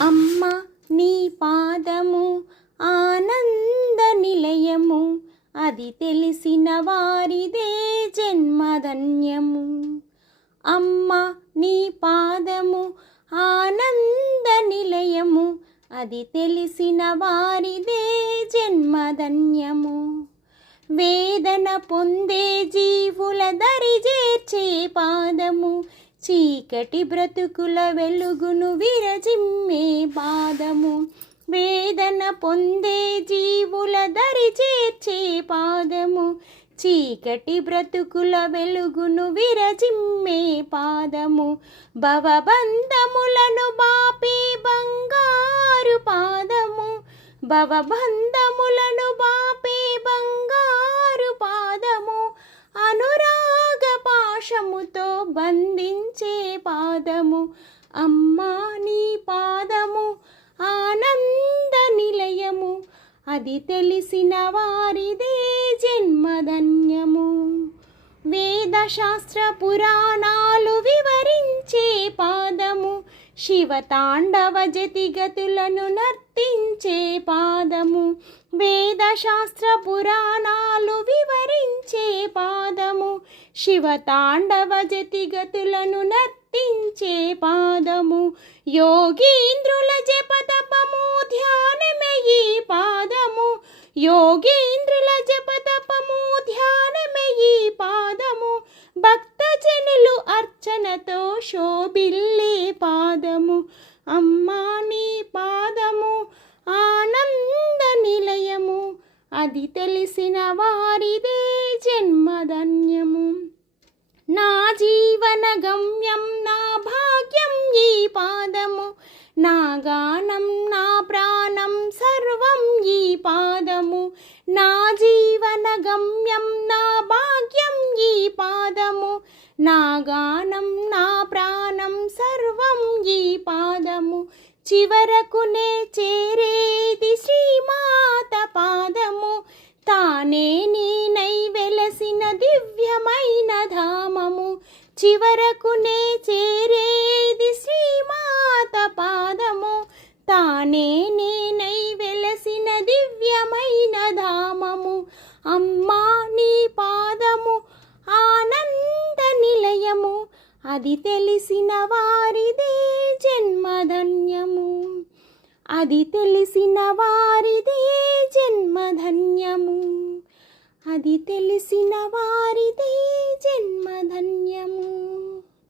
అమ్మ నీ పాదము ఆనంద నిలయము అది తెలిసిన వారిదే జన్మధన్యము. అమ్మ నీ పాదము ఆనంద నిలయము అది తెలిసిన వారిదే జన్మధన్యము. వేదన పొందే జీవుల దరి చేర్చే పాదము చీకటి బ్రతుకుల వెలుగును విరజిమ్మే పాదము. వేదన పొందే జీవుల దరి చేర్చే పాదము. చీకటి బ్రతుకుల వెలుగును విరజిమ్మే పాదము. భవబంధములను బాపే బంగారు పాదము. భవబంధ పాదముతో బంధించే పాదము. అమ్మా నీ పాదము ఆనంద నిలయము. అది తెలిసిన వారిదే జన్మధన్యము. వేదశాస్త్ర పురాణాలు వివరించే పాదము. శివతాండవ జతిగతులను నర్తించే పాదము. వేదశాస్త్ర పురాణాలు వివరించే పాదము శివ తాండవ జతిగతులను నర్తించే పాదము. యోగీంద్రుల జపతపము ధ్యానమే ఈ పాదము. యోగీంద్రుల జపతపము ధ్యానమే ఈ పాదము. భక్తజనులు అర్చనతో శోభిల్లే పాదము. అమ్మా నీ పాదము ఆనంద నిలయము. అది తెలిసిన వారిదే జన్మధన్యము నా జీవన గమ్యం నా భాగ్యం ఈ పాదము నా గానం నా ప్రాణం సర్వం ఈ పాదము నా జీవన గమ్యం నా భాగ్యం ఈ పాదము నా గానం నా ప్రాణం సర్వం ఈ పాదము చివరకునే చేరేది చివరకు నే చేరేది శ్రీమాత పాదము. తానే నేనై వెలసిన దివ్యమైన ధామము. అమ్మా నీ పాదము ఆనంద నిలయము. అది తెలిసిన వారిదే జన్మధన్యము. అది తెలిసిన వారిదే జన్మధన్యము. అది తెలిసిన వారిదే జన్మధన్యము.